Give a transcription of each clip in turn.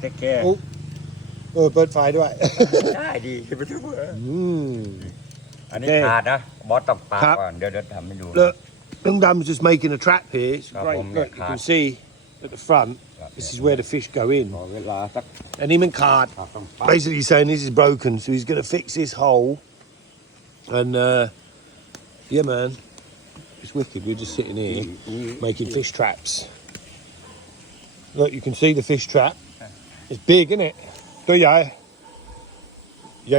เทคแคร์ เปิดไฟด้วย ได้ดีจะไปทุกเมื่อ อันนี้ โอเค ขาดนะบอสต้องปา ครับ ก่อนเดี๋ยวทำให้ดู Look, Young Dam's just making a trap here. It'sครับ great. ผม Look, you ขาด can see at the front. ครับ This is where the fish go in. ขอเวลาสัก And him and Card ต้องปา basically saying this is broken, so he's going to fix this hole. And yeah, man, it's wicked. We're just sitting here making fish traps. Look, you can see the fish trap. It's big, isn't it? ตัวใหญ่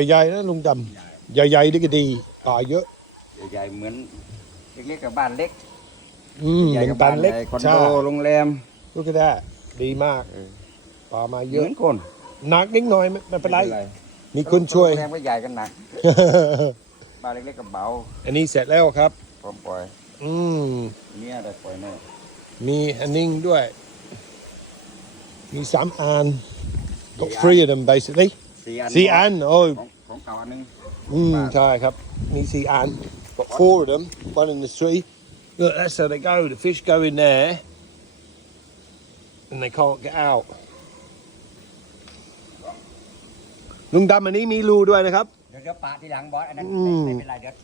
ใหญ่ๆนะลุงดำใหญ่ๆนี่ก็ดีปลาเยอะ ใหญ่ๆเหมือนเล็กๆกับบ้านเล็ก เหมือนตันเล็ก คอน ใช่ โดโรงแรม ลูกก็ได้ดีมากปลามา เห เยอะ มือนคน หนักนิดหน่อยไม่เป็นไรมีคนช่วย โรงแรมก็ใหญ่กันหนักบ้านเล็กๆกับเบา อันนี้เสร็จแล้วครับ พร้อมปล่อย เนี่ยได้ปล่อยแน่ มีอันนิ่งด้วย มี3 อัน got 3 of them basically 4 อันโอ้ย ของเก่าอันนึง ใช่ครับมี4 อัน got 4 of them one in the tree look that's how they go the fish go in there and they can't get out ลุงดำอันนี้มีรูด้วยนะครับ เดี๋ยวปาที่หลังบอสอันนั้นไม่เป็นไรเดี๋ยว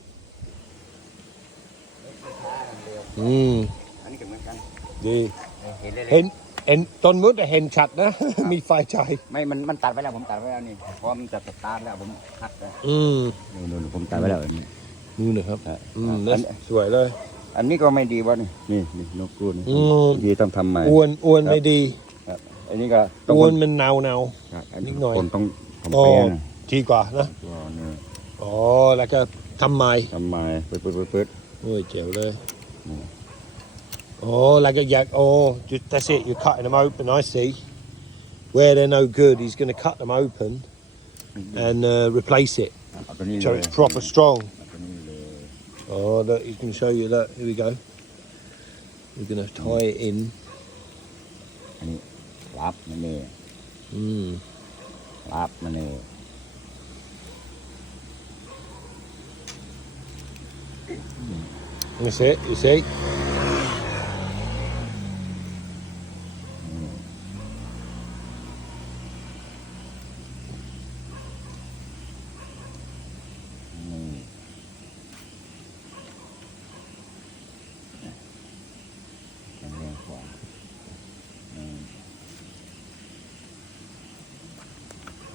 อันนี้ก็เหมือนกัน ดี เห็นเลย เห็นต้นมุดเห็นชัดนะ มีไฟฉาย ไม่มันตัดไว้แล้วผมตัดไว้แล้วนี่พร้อมจะสตาร์ทแล้วผมคัดแล้วนู่นผมตัดไว้แล้วนี่ นู่นนะครับสวยเลย อันนี้ก็ไม่ดีวะนี่นกกรูดดีต้องทำใหม่ อ้วนไม่ดี อันนี้ก็ อ้วนมันเนานิดหน่อย คนต้องทำ อ๋อ แป้ง ดีกว่านะอ๋อแล้วก็ทำใหม่ ทำใหม่เปิด โอ้ยเจ๋วเลยอ๋อแล้วก็อยากthat's it you're cutting them open I see where they're no good he's going to cut them open and replace it so it's proper strong oh look he's going to show you that here we go we're going to tie it in อันนี้รับมันนี่รับมันนี่ that's it you see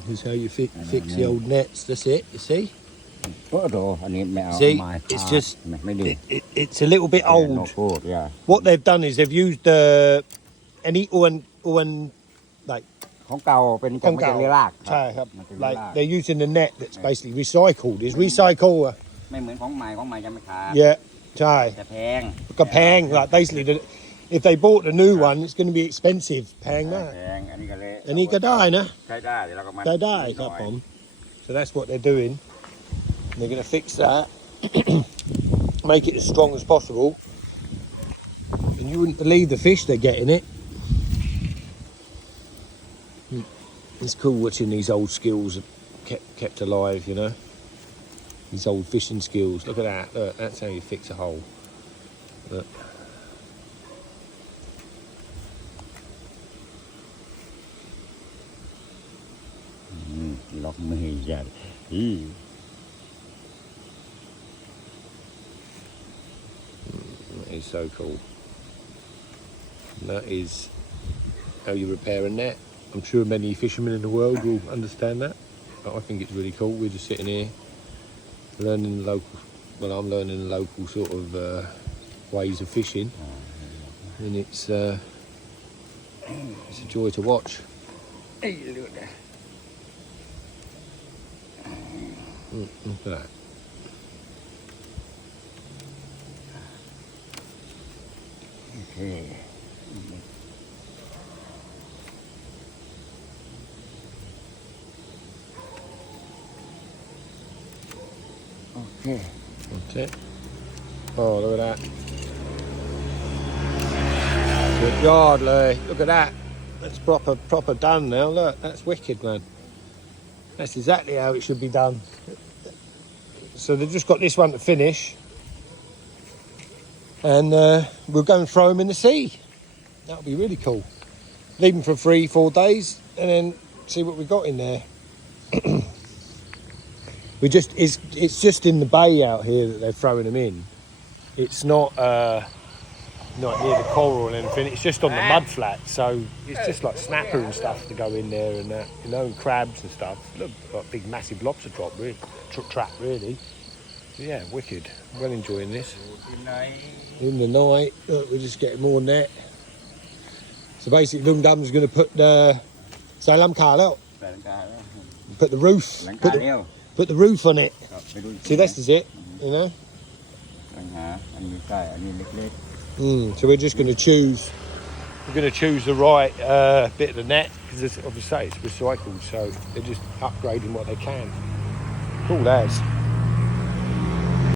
Here's how you fix the old nets. That's it. You see? โอ้โหอันนี้ไม่เอา See, ไม้ it's just ไม่ดี it's a little bit น old. กกรูดอย่า What they've done is they've used any owen like ของเก่าเป็นจัง เก่า เรียราก ใช่ครับ มันจะ like ราก they're using the net that's basically recycled. Is recycle? ไม่เหมือนของใหม่จะไม่ขาด Yeah. ใช่ จะแพง ก็แพง like basically if they bought a new one it's going to be expensive แพงมาก แพงอันนี้ก็เลย อันนี้ก็ได้นะ ใช้ได้เดี๋ยวเราก็มา ได้ครับผม so that's what they're doing they're going to fix that make it as strong as possible and you wouldn't believe the fish they're getting it it's cool watching these old skills kept alive you know these old fishing skills look at that look, that's how you fix a hole look. Lọc mì dài That is so cool. And that is how you repair a net. I'm sure many fishermen in the world will understand that. But I think it's really cool. We're just sitting here learning the local. Well, I'm learning the local sort of ways of fishing, and it's a joy to watch. Look at that. Okay. Okay. That's it. Oh, look at that. Good yard, Lee. Look at that. That's proper done now. Look, that's wicked, man. That's exactly how it should be done. So they've just got this one to finish. And we'll go and throw them in the sea. That'll be really cool. Leave them for 3-4 days. and then see what we got in there. It's just in the bay out here that they're throwing them in. It's not near the coral or anything. It's just on the mud flat, so it's just like snapper and stuff to go in there, and and crabs and stuff. Look, like big massive lobster trap, really. Yeah, wicked. Well enjoying this. In the night, look, we're just getting more net. So basically, Lung Dum's going to put the Salam Car out. Put the roof. Put the roof on it. See, this is it. You know. So we're just going to choose. We're going to choose the right bit of the net because, obviously, it's recycled. So they're just upgrading what they can. Cool as.